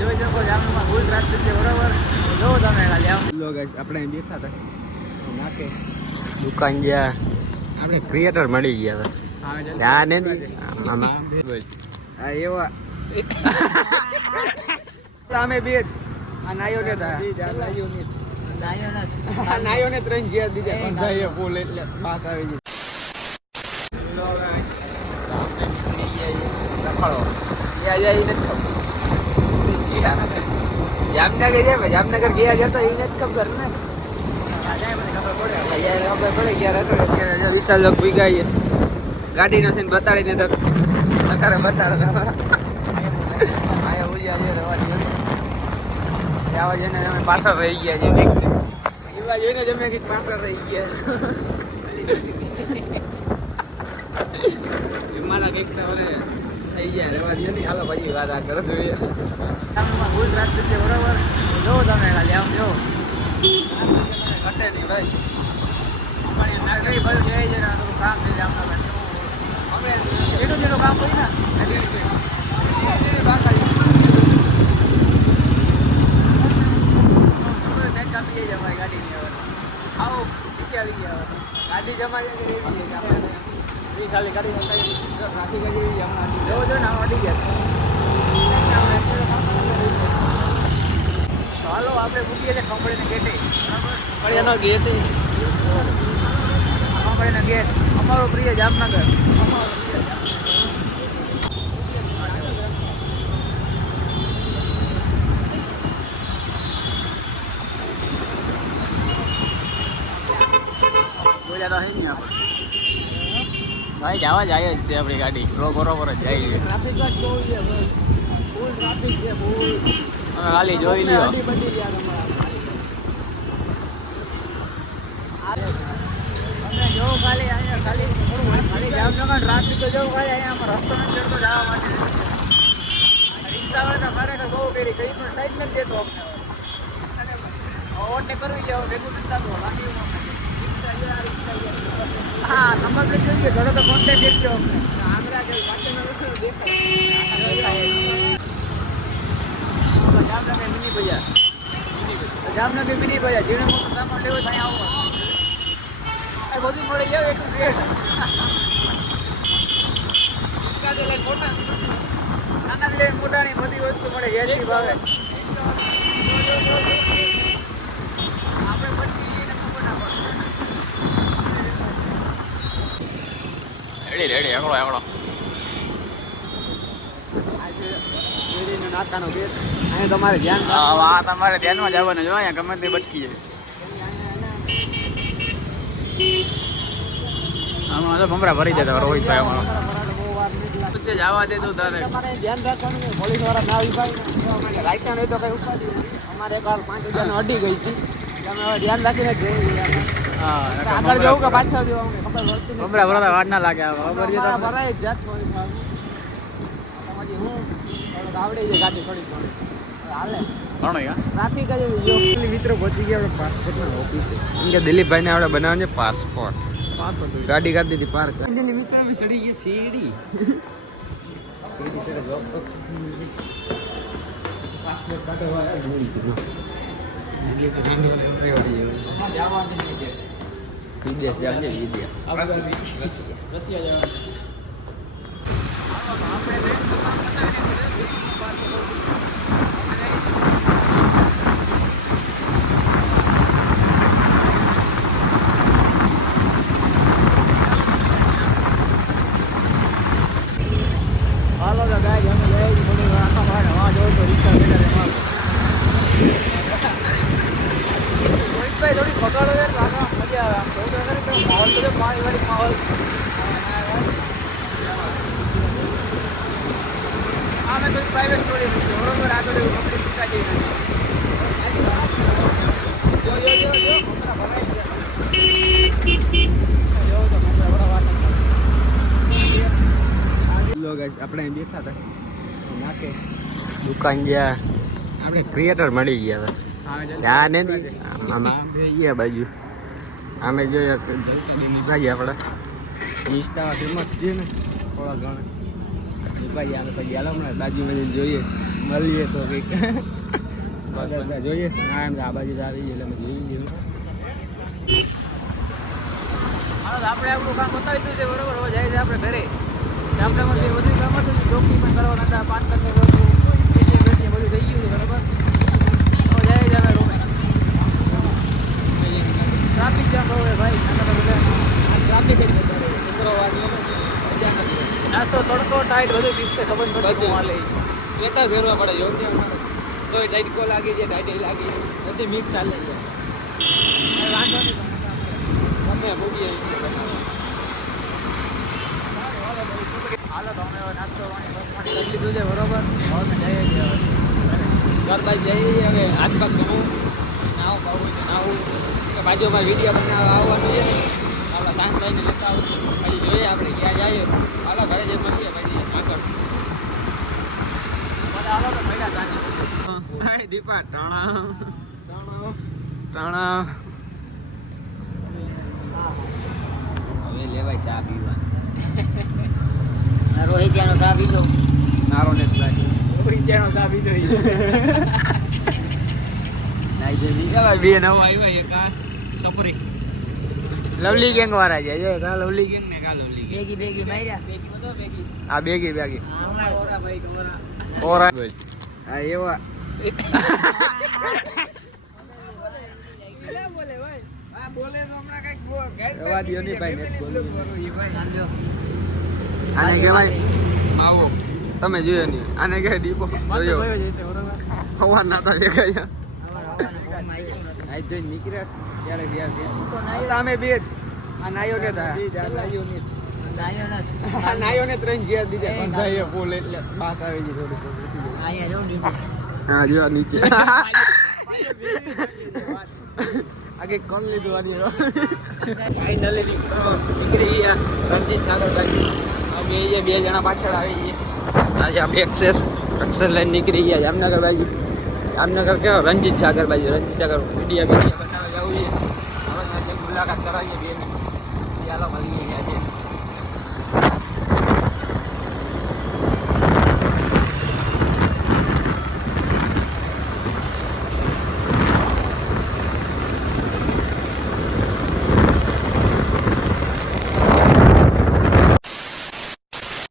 જોઈ શકો જામનગરમાં ફૂલ ટ્રાફિક છે બરોબર. જો તમે ખાલી આમ લો ગાઈસ આપણે અહીં બેઠા હતા નાકે દુકાન જ્યાં આપણે ક્રિએટર મળી ગયા હતા ત્યાં નથી આ એવા તમે બે આ નાયો ને નાયો ને ત્રણ જ્યાં દીધા બંધાઈએ ફૂલ એટલે પાસ આવી ગઈ. જામનગર જાય જામનગર ગયા જતો એ નથી ખબર ને ખબર પડે ક્યારે વિશાલ લોક ભી ગયા ગાડીનો સીન બતાડીને તો નકારે બતાડો આવા જઈને અમે પાછળ રહી ગયા છે એવા જોઈને જ અમે કંઈક પાછળ રહી ગયા મારા કંઈક તો થઈ ગયા રહેવા દે નહીં. હાલો પછી વાત આ કરો જોઈએ જામનગરમાં ફૂલ ટ્રાફિક છે બરોબર. જો તમે ખાલી આમ જો ઘટે નહીં ભાઈ અમારી નાગરી બાજુ જઈ છે ને થોડું કામ છે જામનગર અમે જેટલું જેટલું કામ હોય ને કાપી જાય અમારી ગાડીની હવે આવો આવી ગયા ગાડી જમા ખાલી કરી ટ્રાફિક જ એવી હમણાં જો જો ને અડી ગયા. ચાલો આપણે મૂકીએ છીએ કંપનીના ગેટે બરાબર. એનો ગેટ કંપનીના ગેટ અમારો પ્રિય જામનગર. ભાઈ જવા જાય જ છે આપણી ગાડી બરોબર જ જાય છે. ટ્રાફિક જ બહુ છે ફૂલ ટ્રાફિક છે ફૂલ. તમે ખાલી જોઈ લ્યો તમે જો ખાલી અહીંયા ખાલી ખાલી જામનગર ટ્રાફિક તો જો ખાલી અહીંયા રસ્તો નથી ચડતો જવા માટે. રિક્ષાવાળા તો ખરેખર બહુ પેલી કઈ પણ સાઈડ નથી દેતો અમને. ઓવરટેક કરવી જાવ ભેગું નથી થતું બાકી હા નંબર પ્લેટ જોઈએ ઘણો તો કોન્ટેક્ટ કરજો અમને. આગ્રા જેવું પાછળનો રસ્તો દેખાય. જામનગર મિની બજાર જામનગર મિની બજાર જેને મોટું સામાન લેવો ત્યાં આવો એ બધું મળે જાવ એટલું રેટ મોટા નાના લઈને મોટાની બધી વસ્તુ મળે વેચી ભાવે. આપણે પછી ખબર ના પડે રેડી એકડો નાતાનો ગેટ અહીંયા તમારે ધ્યાન હા તમારે ધ્યાનમાં જવાનું જો અહીંયા ગમે તે બટકી જાય આમાં તો ભમરા ભરી જતા રોહિતભાઈ અમારો વચ્ચે જવા દે તો તારે તમારે ધ્યાન રાખવાનું પોલીસ વાળા ના આવી ભાઈ લાયસન્સ હોય તો કઈ ઉપાધિ અમારે એક વાર 5,000 અડી ગઈ હતી તમે હવે ધ્યાન રાખીને હા આગળ જવું કે પાછળ જવું ખબર પડતી ભમરા ભરતા વાર ના લાગે ખબર છે તમને ભરાય જ જાત તમારી હું આવડે છે ગાડી થોડી થોડી હાલે ઘણો ટ્રાફિક જ મિત્રો પહોંચી ગયા આપણે પાસપોર્ટના ઓફિસે કેમ કે દિલીપભાઈને આપણે બનાવવાનું છે પાસપોર્ટ ગાડી કાઢી દીધી પાર્ક મિત્રો અમે ચડી ગઈ સીડી પાસપોર્ટ કાઢવા વિદેશ જઈએ વિદેશ રશિયા જવાનું હાલો તો ગાય અમે જઈ થોડી આખા ભાડે હા જોઉં તો રિક્ષા બેઠા મારો રોહિતભાઈ થોડી પકડો યાર કાકા મજા આવે આમ જોઉં તો માહોલ તો પાણી વાળી માહોલ આ મેં થોડી પ્રાઇવેટ સ્ટોરી મૂકી બરોબર આગળ એવું કંપની મૂકા જઈ આપણે અહીં બેઠા હતા નાકે દુકાન જ્યાં આપણે ક્રિએટર મળી ગયા હતા ત્યાં નથી આમાં બાજુ અમે જોઈએ ભાઈ આપણે ઇન્સ્ટા ફેમસ છે ને થોડા ઘણા ભાઈ અમે પછી હાલો હમણાં બાજુમાં જોઈએ મળીએ તો કંઈક જોઈએ ના એમ આ બાજુ આવી એટલે અમે જોઈ લઈએ હાલો આપણે આપણું કામ બતાવી દીધું છે બરોબર હવે જાય છે આપણે ઘરે ગામડામાં જે બધું કામ હતું ચોકડી પણ કરવાના હતા પાન કાર્ડ બધું થઈ ગયું છે બરોબર હવે જાય છે અમે રૂમે ટ્રાફિક જામ હોય ભાઈ ટ્રાફિક જ વધારે શુક્રવારની મજા નથી નાસ્તો તડકો ટાઈટ બધું ફિક્સ છે ખબર નથી હાલે સ્વેટર પહેરવા પડે યોગ્ય તોય ટાઈટ કો લાગી છે ટાઈટ લાગી બધી મિક્સ ચાલે છે વાંધો નહીં ગમે ભૂગીએ હાલો તો અમે નાસ્તો પાણી બસ પાણી કરી લીધું છે બરોબર હવે અમે જઈએ છીએ ઘર બાજુ જઈએ હવે હાથ પગ ધોવું નાવું પાવું છે નાવું કે બાજુમાં વિડીયો બનાવવા આવવાનું છે હાલો શાંતભાઈને લેતા આવું પછી જોઈએ આપણે ક્યાં જઈએ હાલો ઘરે જઈને મળીએ પછી આગળ હાલો તો મળ્યા સાંજે હાય દીપા ટાણા હવે લેવાય ચા પીવા રોહિત્યાનો ચા પીધો નારો ને ત્યાંનો ચા પીધો નાઈ જે નીકળા બે નવા આવ્યા એક આ સપરી લવલી ગેંગ વાળા છે જો કા લવલી ગેંગ ને કા લવલી ગેંગ બેગી માર્યા આ બેગી બેગી ઓરા ભાઈ તમારા ઓરા આ એવા એવા દિયો ની ભાઈ ને આને કહેવાય માવો તમે જોયો નહીં આને કહેવાય દીપો જોયો હવા ના તો દેખાય આજ જોઈ નીકળ્યા ત્યારે ગયા અમે બે જ આ નાયો ને આ નાયો ને ત્રણ જ્યાં દીધા બંધાઈએ ફૂલ એટલે બાસ આવી ગઈ થોડી હા જો નીચે આગે કોણ લીધું આની ફાઇનલી નીકળી ગયા રણજીત સાગર બાજુ અમે બે જણા પાછળ આવી ગઈએ આજે આપણે એક્સેસ લઈને નીકળી ગયા જામનગર બાજુ જામનગર કેવો રણજીત સાગર બાજુ રણજીત સાગર વિડીયા બનાવવા જવું છે હવે મુલાકાત કરાવીએ બે